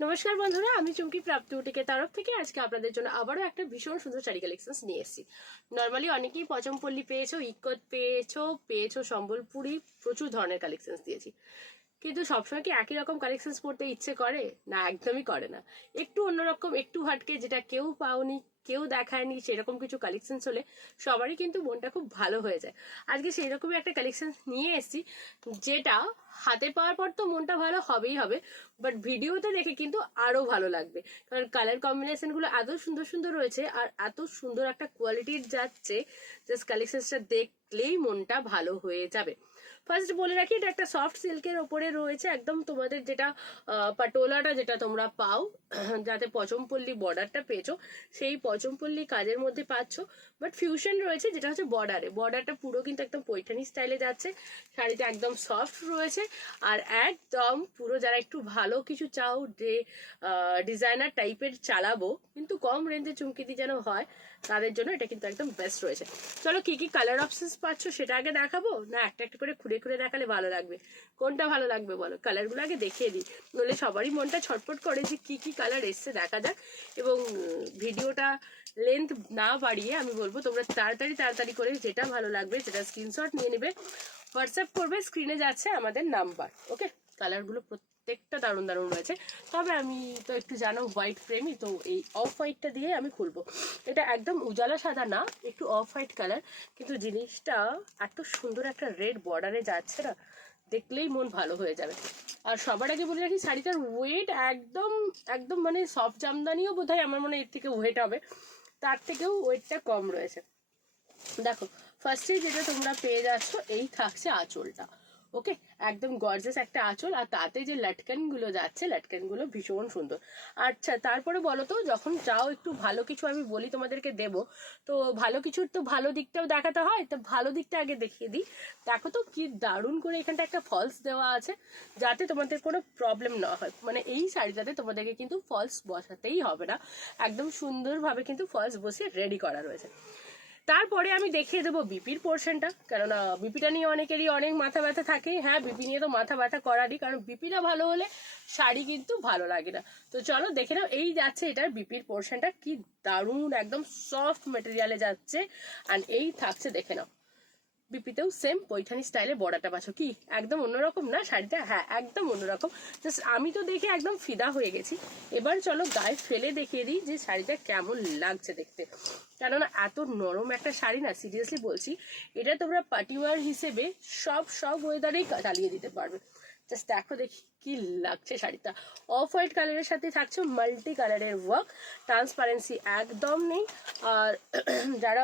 নমস্কার বন্ধুরা, আমি চুমকি প্রাপ্তি বুটিকের তরফ থেকে আজকে আপনাদের জন্য আবারও একটা ভীষণ সুন্দর শাড়ি কালেকশনস নিয়ে এসেছি। নর্মালি অনেকেই পচমপল্লী পেয়েছো, ইকত পেয়েছো সম্বলপুরি, প্রচুর ধরনের কালেকশনস দিয়েছি। কিন্তু সবসময় কি একই রকম কালেকশনস পড়তে ইচ্ছে করে না? একদমই করে না। একটু অন্যরকম, একটু হাটকে, যেটা কেউ পাওনি, কেউ দেখায়নি, সেরকম কিছু কালেকশনস হলে সবারই কিন্তু মনটা খুব ভালো হয়ে যায়। আজকে সেই রকমই একটা কালেকশন নিয়ে এসেছি, যেটা হাতে পাওয়ার পর তো মনটা ভালো হবেই হবে, বাট ভিডিওতে দেখে কিন্তু আরো ভালো লাগবে। কারণ কালার কম্বিনেশন গুলো এত সুন্দর সুন্দর রয়েছে আর এত সুন্দর একটা কোয়ালিটির যাচ্ছে, জাস্ট কালেকশনসটা দেখলেই মনটা ভালো হয়ে যাবে। ফার্স্ট বলে রাখি, এটা একটা সফট সিল্কের ওপরে রয়েছে, একদম তোমাদের যেটা পাটোলাটা যেটা তোমরা পাও, যাতে পচমপল্লী বর্ডারটা পেয়েছো, সেই পচমপল্লী কাজের মধ্যে পাচ্ছ, বাট ফিউশন রয়েছে যেটা হচ্ছে বর্ডারটা পুরো কিন্তু একদম পৈঠানি স্টাইলে যাচ্ছে। শাড়িটা একদম সফট রয়েছে আর একদম পুরো যারা একটু ভালো কিছু চাও, যে ডিজাইনার টাইপের চালাবো কিন্তু কম রেঞ্জে চুমকিদি যেন হয়, তাদের জন্য এটা কিন্তু একদম বেস্ট রয়েছে। চলো কি কি কালার অপশনস পাচ্ছ সেটা আগে দেখাবো, না একটা একটা করে খুঁড়ে খুঁড়ে দেখালে ভালো লাগবে? কোনটা ভালো লাগবে বলো? কালারগুলো আগে দেখিয়ে দিই, নইলে সবারই মনটা ছটফট করে যে কি কি কালার এসছে দেখা যাক। এবং ভিডিওটা লেন্থ না বাড়িয়ে আমি বলবো তোমরা তাড়াতাড়ি করে যেটা ভালো লাগবে সেটা স্ক্রিনশট নিয়ে নেবে, হোয়াটসঅ্যাপ করবে, স্ক্রিনে যাচ্ছে আমাদের নাম্বার। ওকে, কালারগুলো প্রত্যেকটা দারুণ দারুণ রয়েছে। তবে আমি তো একটু জানো হোয়াইট প্রেমী, তো এই অফ হোয়াইটটা দিয়ে আমি খুলবো। এটা একদম উজালা সাদা না, একটু অফ হোয়াইট কালার, কিন্তু জিনিসটা এত সুন্দর একটা রেড বর্ডারে যাচ্ছে না, দেখলেই মন ভালো হয়ে যাবে। আর সবার আগে বলে রাখি, শাড়িটার ওয়েট একদম একদম মানে সফট জামদানিও বোধহয় আমার মনে এর থেকে ওয়েট হবে, তার থেকেও ওয়েটটা কম রয়েছে। দেখো, ফার্স্টে যেটা তোমরা পেয়ে যাচ্ছ, এই থাকছে আঁচলটা। ওকে, একদম গর্জাস একটা আঁচল, আর তাতে যে লাটকান গুলো যাচ্ছে, লাটকান গুলো ভীষণ সুন্দর। আচ্ছা, তারপরে বলো তো, যখন চাও একটু ভালো কিছু আমি বলি তোমাদেরকে দেব, তো ভালো কিছুর তো ভালো দিকটাও দেখাতে হয়, তো ভালো দিকটা আগে দেখিয়ে দিই। দেখো তো কি দারুণ করে এখানটা একটা ফলস দেওয়া আছে, যাতে তোমাদের কোনো প্রবলেম না হয়। মানে এই শাড়িটাতে তোমাদেরকে কিন্তু ফলস বসাতেই হবে না, একদম সুন্দরভাবে কিন্তু ফলস বসিয়ে রেডি করা রয়েছে। তারপরে আমি দেখিয়ে দেবো বিপির পোর্শনটা, কেননা বিপিটা নিয়ে অনেকেরই অনেক মাথা ব্যথা থাকে। হ্যাঁ, বিপি নিয়ে তো মাথা ব্যথা করারই, কারণ বিপিটা ভালো হলে শাড়ি কিন্তু ভালো লাগে না। তো চলো দেখে নাও, এই যাচ্ছে এটার বিপির পোর্শনটা, কি দারুণ একদম সফট মেটেরিয়ালে যাচ্ছে। আর এই থাকছে, দেখে নাও, বিপিতেও সেম পৈঠানি স্টাইলে বর্ডারটা পাচ্ছ। কি একদম অন্যরকম না শাড়িটা? হ্যাঁ, একদম অন্যরকম। জাস্ট আমি তো দেখে একদম ফিদা হয়ে গেছি। এবার চলো গায়ে ফেলে দেখিয়ে দিই যে শাড়িটা কেমন লাগছে দেখতে। কেননা এত নরম একটা শাড়ি না, সিরিয়াসলি বলছি, এটা তোমরা পার্টিওয়ার হিসেবে সব ওয়েদারেই চালিয়ে দিতে পারবে। জাস্ট দেখো দেখি কি লাগছে শাড়িটা। অফ হোয়াইট কালারের সাথে থাকছে মাল্টি কালারের ওয়ার্ক, ট্রান্সপারেন্সি একদম নেই। আর যারা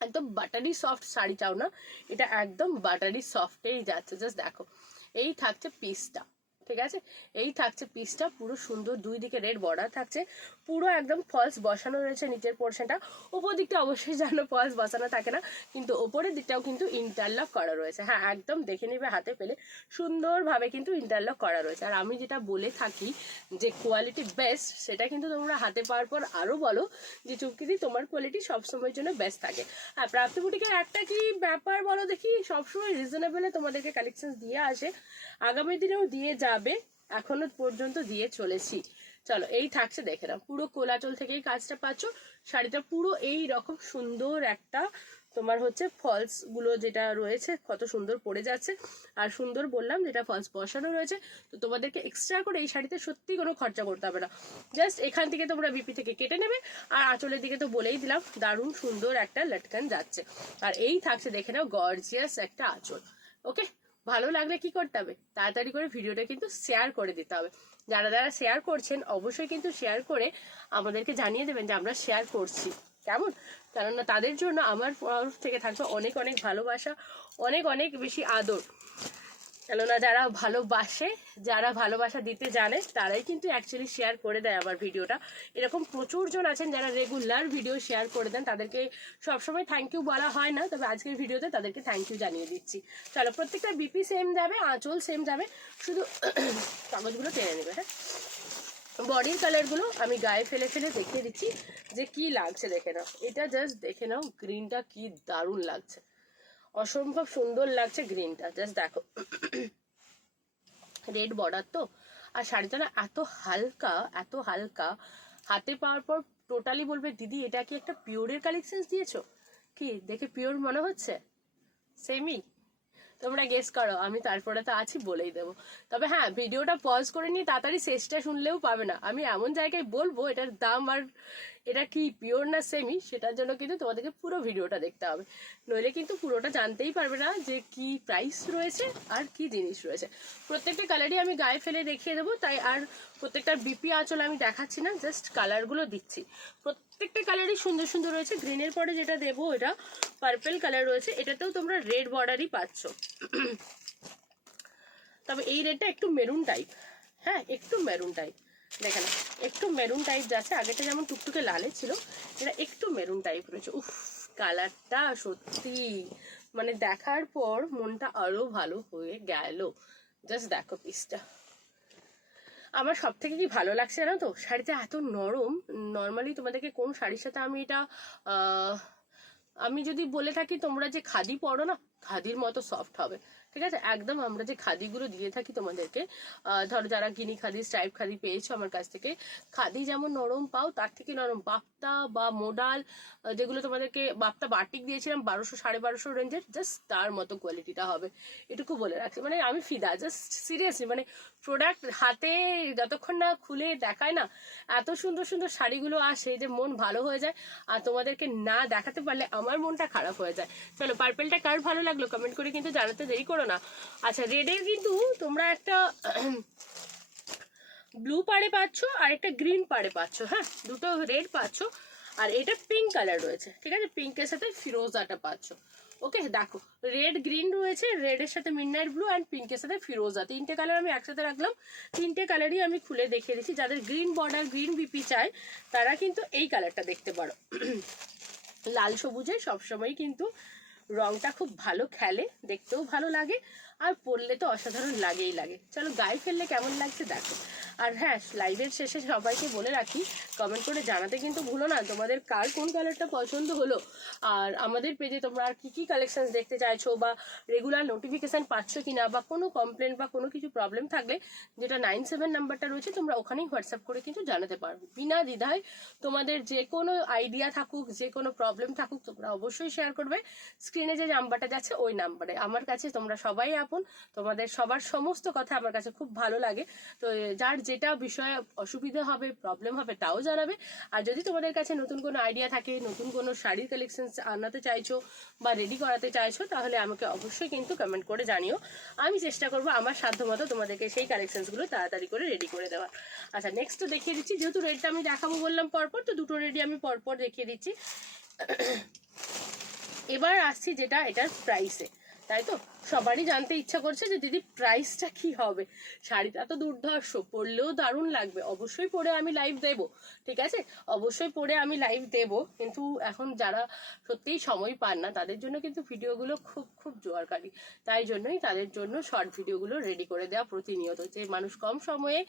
একদম বাটারি সফট শাড়ি চাও না, এটা একদম বাটারি সফটেই যাচ্ছে। জাস্ট দেখো, এই থাকছে পিসটা, ঠিক আছে? এই থাকছে পিসটা, পুরো সুন্দর, দুই দিকে রেড বর্ডার থাকছে, পুরো একদম ফলস বসানো রয়েছে নিচের পোর্শনটা। উপর দিকটা অবশ্যই জানো ফলস বসানো থাকে না, কিন্তু ওপরের দিকটাও কিন্তু ইন্টারলক করা রয়েছে। হ্যাঁ, একদম দেখে নিবে হাতে পেলে, সুন্দরভাবে কিন্তু ইন্টারলক করা রয়েছে। আর আমি যেটা বলে থাকি যে কোয়ালিটি বেস্ট, সেটা কিন্তু তোমরা হাতে পাওয়ার পর আরো বলো যে চুমকিদি তোমার কোয়ালিটি সবসময়ের জন্য বেস্ট থাকে। আর প্রাপ্তি বুটিকের একটা কি ব্যাপার বলো দেখি, সবসময় রিজনেবলে তোমাদেরকে কালেকশন দিয়ে আসে, আগামী দিনেও দিয়ে যাবে, এখনো পর্যন্ত দিয়ে চলেছি। চলো, এই থাকছে, দেখে নাও, পুরো কোলাচল থেকেই কাজটা পাচ্ছ। শাড়িটা পুরো এই রকম সুন্দর একটা তোমার হচ্ছে ফলস গুলো যেটা রয়েছে কত সুন্দর পড়ে যাচ্ছে। আর সুন্দর বললাম, যেটা ফলস বসানো রয়েছে, তো তোমাদেরকে এক্সট্রা করে এই শাড়িতে সত্যি কোনো খরচা করতে হবে না। জাস্ট এখান থেকে তোমরা বিপি থেকে কেটে নেবে, আর আঁচলের দিকে তো বলেই দিলাম দারুণ সুন্দর একটা লটকান যাচ্ছে। আর এই থাকছে, দেখে নাও, গর্জিয়াস একটা আঁচল। ওকে, ভালো লাগলে কি করতে হবে? তাড়াতাড়ি করে ভিডিওটা কিন্তু শেয়ার করে দিতে হবে। যারা যারা শেয়ার করছেন অবশ্যই কিন্তু শেয়ার করে আমাদেরকে জানিয়ে দেবেন যে আমরা শেয়ার করছি, কেমন? কেননা তাদের জন্য আমার তরফ থেকে থাকবে অনেক অনেক ভালোবাসা, অনেক অনেক বেশি আদর। কেননা যারা ভালোবাসে, যারা ভালোবাসা দিতে জানে, তারাই কিন্তু অ্যাকচুয়ালি শেয়ার করে দেয় আমার ভিডিওটা। এরকম প্রচুর জন আছেন যারা রেগুলার ভিডিও শেয়ার করে দেন, তাদেরকে সবসময় থ্যাংক ইউ বলা হয় না, তবে আজকের ভিডিওতে তাদেরকে থ্যাংক ইউ জানিয়ে দিচ্ছি। চলো, প্রত্যেকটা বিপি সেম যাবে, আঁচল সেম যাবে, শুধু কাগজগুলো টেনে নেবে। হ্যাঁ, বডির কালারগুলো আমি গায়ে ফেলে ফেলে দেখিয়ে দিচ্ছি যে কি লাগছে, দেখে নাও। এটা জাস্ট দেখে নাও, গ্রিনটা কি দারুণ লাগছে, অসম্ভব সুন্দর লাগছে গ্রিনটা। জাস্ট দেখো, রেড বর্ডার তো, আর শাড়িটা না এত হালকা, এত হালকা, হাতে পাওয়ার পর টোটালি বলবে দিদি এটা কি একটা পিওরের কালেকশন দিয়েছো? কি দেখে পিওর মনে হচ্ছে? সেমি? তোমরা গেস করো, আমি তারপরে তো আছি বলেই দেবো। তবে হ্যাঁ, ভিডিওটা পজ করে নিয়ে তাড়াতাড়ি শেষটা শুনলেও পাবে না, আমি এমন জায়গায় বলবো এটার দাম আর এটা কি পিওর না সেমি, সেটার জন্য কিন্তু তোমাদেরকে পুরো ভিডিওটা দেখতে হবে, নইলে কিন্তু পুরোটা জানতেই পারবে না যে কি প্রাইস রয়েছে আর কি জিনিস রয়েছে। প্রত্যেকটা কালারই আমি গায়ে ফেলে দেখিয়ে দেবো, তাই আর প্রত্যেকটার বিপি আঁচল আমি দেখাচ্ছি না, জাস্ট কালারগুলো দিচ্ছি। প্রত্যেকটা কালারই সুন্দর সুন্দর রয়েছে। গ্রিনের পরে যেটা দেবো এটা পার্পল কালার রয়েছে, এটাতেও তোমরা রেড বর্ডারই পাচ্ছ। তবে এই রেডটা একটু মেরুন টাইপ, হ্যাঁ একটু মেরুন টাইপ, দেখে না একটু মেরুন টাইপ যাচ্ছে, আগেটা যেমন টুকটুকে লালে ছিল, এটা একটু মেরুন টাইপ রয়েছে। উফ, কালারটা সত্যি মানে দেখার পর মনটা আরো ভালো হয়ে গেল। জাস্ট দেখো পিসটা, আমার সব থেকে কি ভালো লাগছে জানো তো, শাড়িটা এত নরম। নর্মালি তোমাদেরকে কোন শাড়ির সাথে আমি এটা আমি যদি বলে থাকি তোমরা যে খাদি পরো না, খাদির মতো সফট হবে, ঠিক আছে? একদম আমরা যে খাদিগুলো দিয়ে থাকি তোমাদেরকে, ধরো যারা গিনি খাদি, স্ট্রাইপ খাদি পেয়েছো আমার কাছ থেকে, খাদি যেমন নরম পাও তার থেকে নরম বাপ্তা বা মোডাল, যেগুলো তোমাদেরকে বাপ্তা বাটিক দিয়েছিলাম 1200-1250 রেঞ্জের, জাস্ট তার মতো কোয়ালিটিটা হবে, এটুকু বলে রাখছি। মানে আমি ফিদা, জাস্ট সিরিয়াসলি, মানে প্রোডাক্ট হাতে যতক্ষণ না খুলে দেখায় না, এত সুন্দর সুন্দর শাড়িগুলো আসে যে মন ভালো হয়ে যায়, আর তোমাদেরকে না দেখাতে পারলে আমার মনটা খারাপ হয়ে যায়। চলো, পার্পেলটা কার ভালো লাগলো কমেন্ট করে কিন্তু জানাতে দেরি করো না। আচ্ছা, রেডের কিন্তু তোমরা একটা ব্লু পাড়ে পাচ্ছ আর একটা গ্রিন পাড়ে পাচ্ছ, হ্যাঁ দুটো রেড পাচ্ছ, আর এটা পিঙ্ক কালার রয়েছে, ঠিক আছে? পিঙ্কের সাথে ফিরোজাটা পাচ্ছ। ওকে, দেখো রেড গ্রিন রয়েছে, রেডের সাথে মিডনাইট ব্লু অ্যান্ড পিঙ্কের সাথে ফিরোজা, তিনটে কালার আমি একসাথে রাখলাম। তিনটে কালারই আমি খুলে দেখিয়ে দিচ্ছি। যাদের গ্রিন বর্ডার, গ্রিন বিপি চাই, তারা কিন্তু এই কালারটা দেখতে পারো। লাল সবুজে সবসময় কিন্তু রংটা খুব ভালো খেলে, দেখতেও ভালো লাগে, আর পরলে তো অসাধারণ লাগেই লাগে। চলো, গায়ে ফেললে কেমন লাগছে দেখো। আর হ্যাঁ, লাইভের শেষে সবাইকে বলে রাখি, কমেন্ট করে জানাতে কিন্তু ভুলো না তোমাদের কার কোন কালারটা পছন্দ হলো, আর আমাদের পেজে তোমরা আর কি কি কালেকশন দেখতে চাইছো, বা রেগুলার নোটিফিকেশন পাচ্ছ কিনা, বা কোনো কমপ্লেন বা কোনো কিছু প্রবলেম থাকলে, যেটা 97 নাম্বারটা রয়েছে, তোমরা ওখানেই হোয়াটসঅ্যাপ করে কিন্তু জানাতে পারবে বিনা দ্বিধায়। তোমাদের যে কোনো আইডিয়া থাকুক, যে কোনো প্রবলেম থাকুক, তোমরা অবশ্যই শেয়ার করবে। স্ক্রিনে যে নাম্বারটা যাচ্ছে ওই নাম্বারে। আমার কাছে তোমরা সবাই আপন, তোমাদের সবার সমস্ত কথা আমার কাছে খুব ভালো লাগে। তো যার যেটা বিষয়ে অসুবিধা হবে, প্রবলেম হবে, তাও জানাবে। আর যদি তোমাদের কাছে নতুন কোনো আইডিয়া থাকে, নতুন কোনো শাড়ির কালেকশন আনাতে চাইছো বা রেডি করাতে চাইছো, তাহলে আমাকে অবশ্যই কিন্তু কমেন্ট করে জানিও। আমি চেষ্টা করবো আমার সাধ্যমতো তোমাদেরকে সেই কালেকশনসগুলো তাড়াতাড়ি করে রেডি করে দেওয়ার। আচ্ছা, নেক্সট দেখিয়ে দিচ্ছি, যেহেতু রেডটা আমি দেখাবো বললাম পরপর, তো দুটো রেডি আমি পরপর দেখিয়ে দিচ্ছি। এবার আসছি যেটা এটার প্রাইসে, তাই তো সবারই জানতে ইচ্ছা করছে যে দিদি প্রাইসটা কি হবে। শাড়িটা তো দুর্ধর্ষ, পরলেও দারুণ লাগবে, অবশ্যই পরে আমি লাইভ দেব, ঠিক আছে? অবশ্যই পরে আমি লাইভ দেব, কিন্তু এখন যারা সত্যিই সময় পান না, তাদের জন্য কিন্তু ভিডিওগুলো খুব খুব জোয়ারকারি। তাই জন্যই তাদের জন্য শর্ট ভিডিওগুলো রেডি করে দেওয়া প্রতিনিয়ত, যে মানুষ কম সময়ে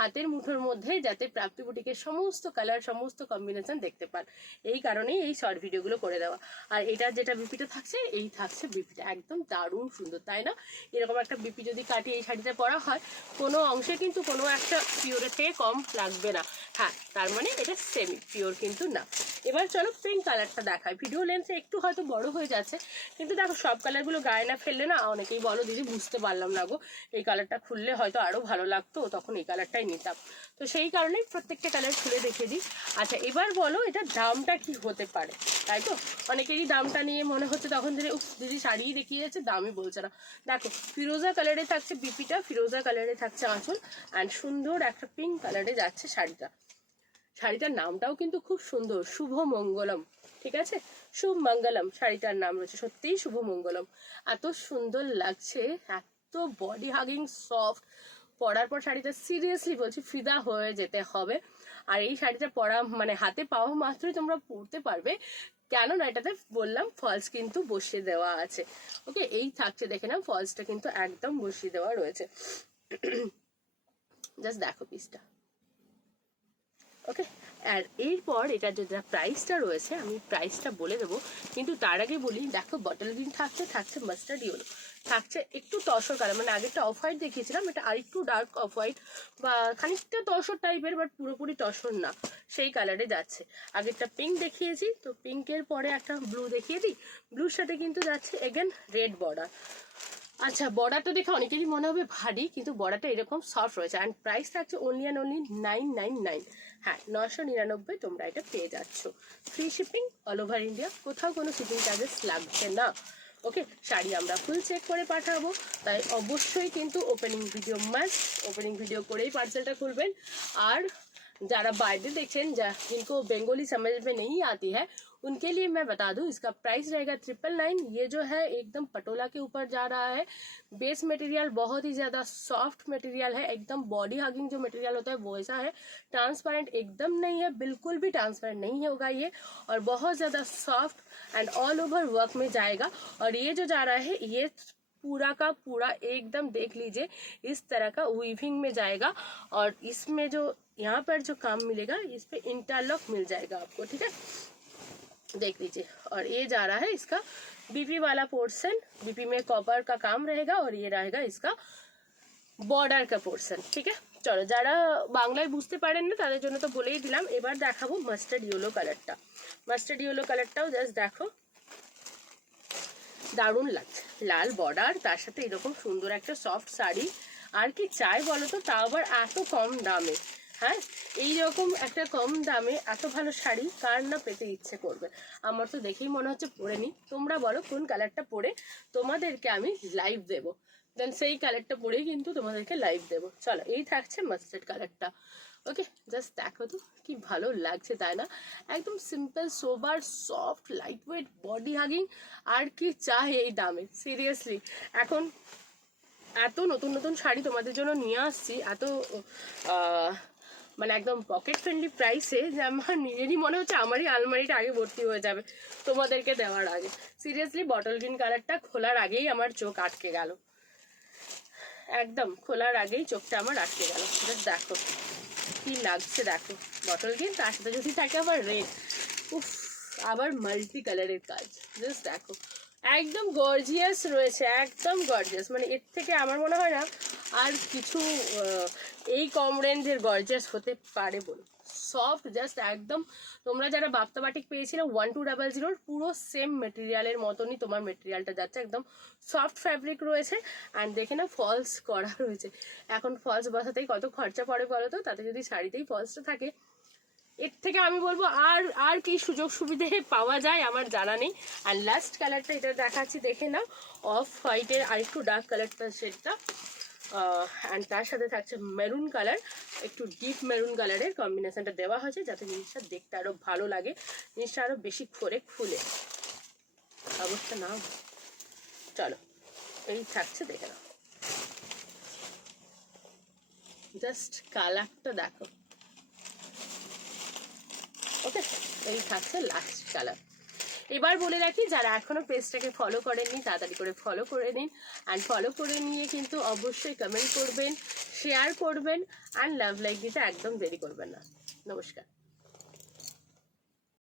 হাতের মুঠোর মধ্যে যাতে প্রাপ্তি বুটিকের সমস্ত কালার, সমস্ত কম্বিনেশন দেখতে পান, এই কারণেই এই শর্ট ভিডিওগুলো করে দেওয়া। আর এটার যেটা বিপিটা থাকছে, এই থাকছে বিপিটা একদম দারুণ সুন্দর, তাই না? এরকম একটা বিপি যদি কাটি এই শাড়িতে পরা হয়, কোনো অংশে কিন্তু কোনো একটা পিওরের থেকে কম লাগবে না। হ্যাঁ, তার মানে এটা সেমি পিওর কিন্তু না। এবার চলো পিঙ্ক কালারটা দেখায়। ভিডিও লেন্সে একটু হয়তো বড় হয়ে যাচ্ছে, কিন্তু দেখো সব কালারগুলো গায়ে না ফেললে না অনেকেই বলো দিদি বুঝতে পারলাম না গো, এই কালারটা খুললে হয়তো আরো ভালো লাগতো, তখন এই কালারটাই নিতাম। তো সেই কারণেই প্রত্যেকটা কালার খুলে দেখে দিই। আচ্ছা, এবার বলো এটার দামটা কি হতে পারে, তাই তো? অনেকেরই দামটা নিয়ে মনে হচ্ছে তখন দিদি উফ দিদি শাড়িই দেখিয়ে যাচ্ছে, দামই বলছে না। দেখো, ফিরোজা কালারে থাকছে বিপিটা, ফিরোজা কালারে থাকছে আঁচল, অ্যান্ড সুন্দর একটা পিঙ্ক কালারে যাচ্ছে শাড়িটা। শাড়িটার নামটাও কিন্তু খুব সুন্দর, শুভ মঙ্গলম, ঠিক আছে? শুভ মঙ্গলম শাড়িটার নাম রয়েছে, সত্যিই শুভ মঙ্গলম। এত সুন্দর লাগছে, এত বডি হাগিং সফট, পরার পর শাড়িটা সিরিয়াসলি বলছি ফিদা হয়ে যেতে হবে। আর এই শাড়িটা পরা মানে হাতে পাওয়া মাত্রই তোমরা পরতে পারবে, কেননা এটাতে বললাম ফলস কিন্তু বসিয়ে দেওয়া আছে। ওকে, এই থাকছে দেখে নাও, ফলসটা কিন্তু একদম বসিয়ে দেওয়া রয়েছে। জাস্ট দেখো পিসটা। ওকে, আর এরপর এটা যেটা প্রাইসটা রয়েছে, আমি প্রাইসটা বলে দেবো, কিন্তু তার আগে বলি, দেখো বটল গ্রিন থাকছে, থাকছে মাস্টার্ড ইয়েলো, থাকছে একটু তসর কালার, মানে আগেরটা অফ হোয়াইট দেখিয়েছিলাম, এটা আর একটু ডার্ক অফ হোয়াইট বা খানিকটা তসর টাইপের, বাট পুরোপুরি তসর না, সেই কালারে যাচ্ছে। আগেরটা পিঙ্ক দেখিয়েছি, তো পিঙ্কের পরে একটা ব্লু দেখিয়ে দিই। ব্লুর সাথে কিন্তু যাচ্ছে এগেন রেড বর্ডার। আচ্ছা, বর্ডারটা দেখে অনেকেরই মনে হবে ভারী, কিন্তু বর্ডারটা এরকম সফট রয়েছে। অ্যান্ড প্রাইস থাকছে অনলি অ্যান্ড অনলি 999। হ্যাঁ, 999 তোমরা এটা পেয়ে যাচ্ছ। Free shipping all over India, কোথাও কোনো শিপিং চার্জেস লাগছে না। ওকে, শাড়ি আমরা ফুল চেক করে পাঠাবো, তাই অবশ্যই কিন্তু opening video must, opening video করেই পার্সেলটা খুলবেন। আর ज़्यादा बायडे देखें जिनको बंगाली समझ में नहीं आती है उनके लिए मैं बता दूं, इसका प्राइस रहेगा 999। ये जो है एकदम पटोला के ऊपर जा रहा है। बेस मटेरियल बहुत ही ज़्यादा सॉफ्ट मटेरियल है, एकदम बॉडी हगिंग जो मटेरियल होता है वो ऐसा है। ट्रांसपेरेंट एकदम नहीं है, बिल्कुल भी ट्रांसपेरेंट नहीं होगा ये, और बहुत ज़्यादा soft and all over work में जाएगा। और ये जो जा रहा है ये पूरा का पूरा एकदम देख लीजिए इस तरह का वीविंग में जाएगा, और इसमें जो यहाँ पर जो काम मिलेगा इस पे इंटरलॉक मिल जाएगा आपको, ठीक है, देख लीजिए। और ये जा रहा है इसका बीपी वाला पोर्शन, बीपी में कॉपर का काम रहेगा, और ये रहेगा इसका বর্ডার কা পোর্শন, ঠিক আছে। চলো, যারা বাংলায় বুঝতে পারেন না তাদের জন্য তো বলেই দিলাম। এবার দেখাবো মাস্টার্ড ইয়েলো কালারটা। মাস্টার্ড ইয়েলো কালারটাও জাস্ট দেখো, দারুণ লাগছে। লাল বর্ডার, তার সাথে এরকম সুন্দর একটা সফট শাড়ি, আর কি চাই বলো তো, তাও আবার এত কম দামে। হ্যাঁ, এইরকম একটা কম দামে এত ভালো শাড়ি কার না পেতে ইচ্ছে করবে। আমার তো দেখেই মনে হচ্ছে পরে নি। তোমরা বলো কোন কালারটা পরে তোমাদেরকে আমি লাইভ দেবো, দেন সেই কালারটা পরেই কিন্তু তোমাদেরকে লাইভ দেবো। চলো, এই থাকছে মাস্টার্ড কালারটা। ওকে, জাস্ট দেখো তো কি ভালো লাগছে, তাই না? একদম simple sober soft light weight body hugging, আর কি চাই এই দামে। সিরিয়াসলি এখন এত নতুন নতুন শাড়ি তোমাদের জন্য নিয়ে আসছি, এত মানে একদম পকেট ফ্রেন্ডলি প্রাইসে, যে আমার নিজেরই মনে হচ্ছে আমারই আলমারিটা আগে ভর্তি হয়ে যাবে তোমাদেরকে দেওয়ার আগে। সিরিয়াসলি বটল গ্রিন কালারটা খোলার আগেই আমার চোখ আটকে গেল, একদম খোলার আগেই চোখটা আমার আটকে গেল। জাস্ট দেখো কি লাগছে, দেখো বটল গ্রিন, তার সাথে যদি থাকে আবার রেড, উফ, আবার মাল্টি কালারের কাজ। জাস্ট দেখো একদম গর্জিয়াস রয়েছে, একদম গর্জিয়াস। মানে এর থেকে আমার মনে হয় না আর কিছু এই কম রেঞ্জের গর্জিয়াস হতে পারে বলে। সফট জাস্ট একদম, তোমরা যারা বাপ্তা বাটিক পেয়েছিলে 1200 পুরো সেম মেটেরিয়ালের মতনই তোমার মেটেরিয়ালটা যাচ্ছে, একদম সফট ফ্যাব্রিক রয়েছে। অ্যান্ড দেখে না ফলস করা রয়েছে। এখন ফলস বসাতেই কত খরচা পড়ে বলো তো, তাতে যদি শাড়িতেই ফলসটা থাকে, এর থেকে আমি বলবো আর কি সুযোগ সুবিধে পাওয়া যায় আমার জানা নেই। আর লাস্ট কালারটা এটা দেখাচ্ছি, দেখে নাও, অফ হোয়াইটের আর একটু ডার্ক কালারটা সেটটা, অ্যান্ড তার সাথে থাকছে মেরুন কালার, একটু ডিপ মেরুন কালারের কম্বিনেশনটা দেওয়া হয়েছে, যাতে জিনিসটা দেখতে আরো ভালো লাগে, জিনিসটা আরো বেশি করে খুলে অবস্থা না। চলো, এই থাকছে, দেখে নাও, জাস্ট কালারটা দেখো। ওকে, এই থাকছে লাস্ট কালার। এবার বলে রাখি, যারা এখনো পেজটাকে ফলো করেননি তাড়াতাড়ি করে ফলো করে নিন। অ্যান্ড ফলো করে নিয়ে কিন্তু অবশ্যই কমেন্ট করবেন, শেয়ার করবেন, অ্যান্ড লাভ লাইক দিতে একদম দেরি করবেন না। নমস্কার।